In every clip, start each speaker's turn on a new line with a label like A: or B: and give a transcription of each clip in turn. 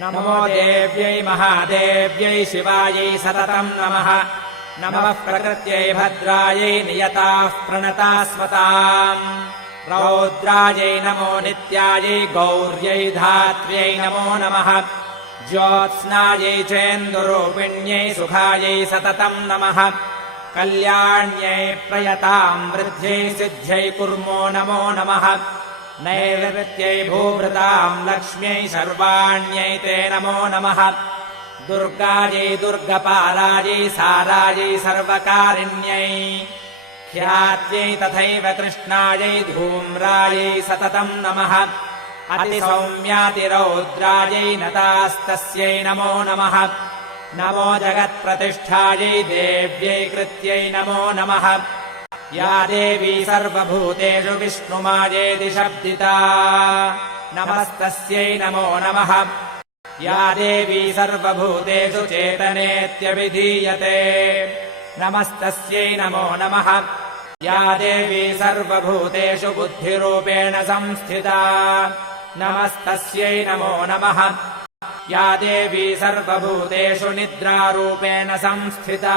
A: नमो देव्यै महादेव्यै शिवायै सततम् नमः। नमः प्रकृत्यै भद्रायै नियताः प्रणतास्मताम् रौद्रायै नमो नित्यायै गौर्यै धात्र्यै नमो नमः। ज्योत्स्नायै चेन्दुरूपिण्यै सुखायै सततम् नमः। कल्याण्यै प्रयताम् वृद्ध्यै सिद्ध्यै कुर्मो नमो नमः नैवृत्यै भूभृताम् लक्ष्म्यै सर्वाण्यै ते नमो नमः। दुर्गायै दुर्गपालायै सारायै सर्वकारिण्यै। ख्यात्यै तथैव कृष्णायै धूम्रायै सततम् नमः। अतिसौम्यातिरौद्रायै नतास्तस्यै नमो नमः। नमो जगत्प्रतिष्ठायै देव्यै कृत्यै नमो नमः या देवी सर्वभूतेषु विष्णुमायेति शब्दिता। नमस्तस्यै नमो नमः। या देवी सर्वभूतेषु चेतनेत्यभिधीयते। नमस्तस्यै नमो नमः। या देवी सर्वभूतेषु बुद्धिरूपेण संस्थिता। नमस्तस्यै नमो नमः। या देवी सर्वभूतेषु निद्रारूपेण संस्थिता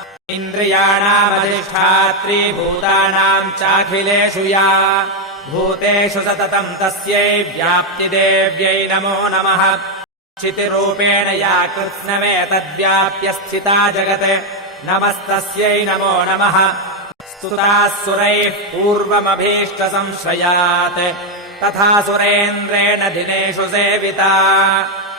A: इन्द्रियाणामधिष्ठात्री भूतानाम् चाखिलेषु या। भूतेषु सततम् तस्यै व्याप्तिदेव्यै नमो नमः। क्षितिरूपेण या कृत्स्नमेतद्व्याप्य स्थिता जगत्। नमस्तस्यै नमो नमः। स्तुताः सुरैः पूर्वमभीष्टसंशयात्। तथा सुरेन्द्रेण दिनेषु सेविता।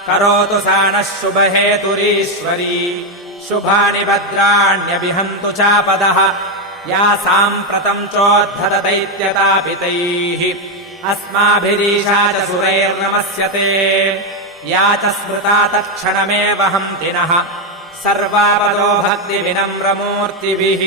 A: करोतु सा नः शुभहेतुरीश्वरी शुभानि भद्राण्यभिहन्तु चापदः। या साम्प्रतम् चोद्धत दैत्यतापितैः अस्माभिरीशा च सुरैर्नमस्यते। या च स्मृता तत्क्षणमेव हन्ति नः सर्वापदो भक्तिविनम्रमूर्तिभिः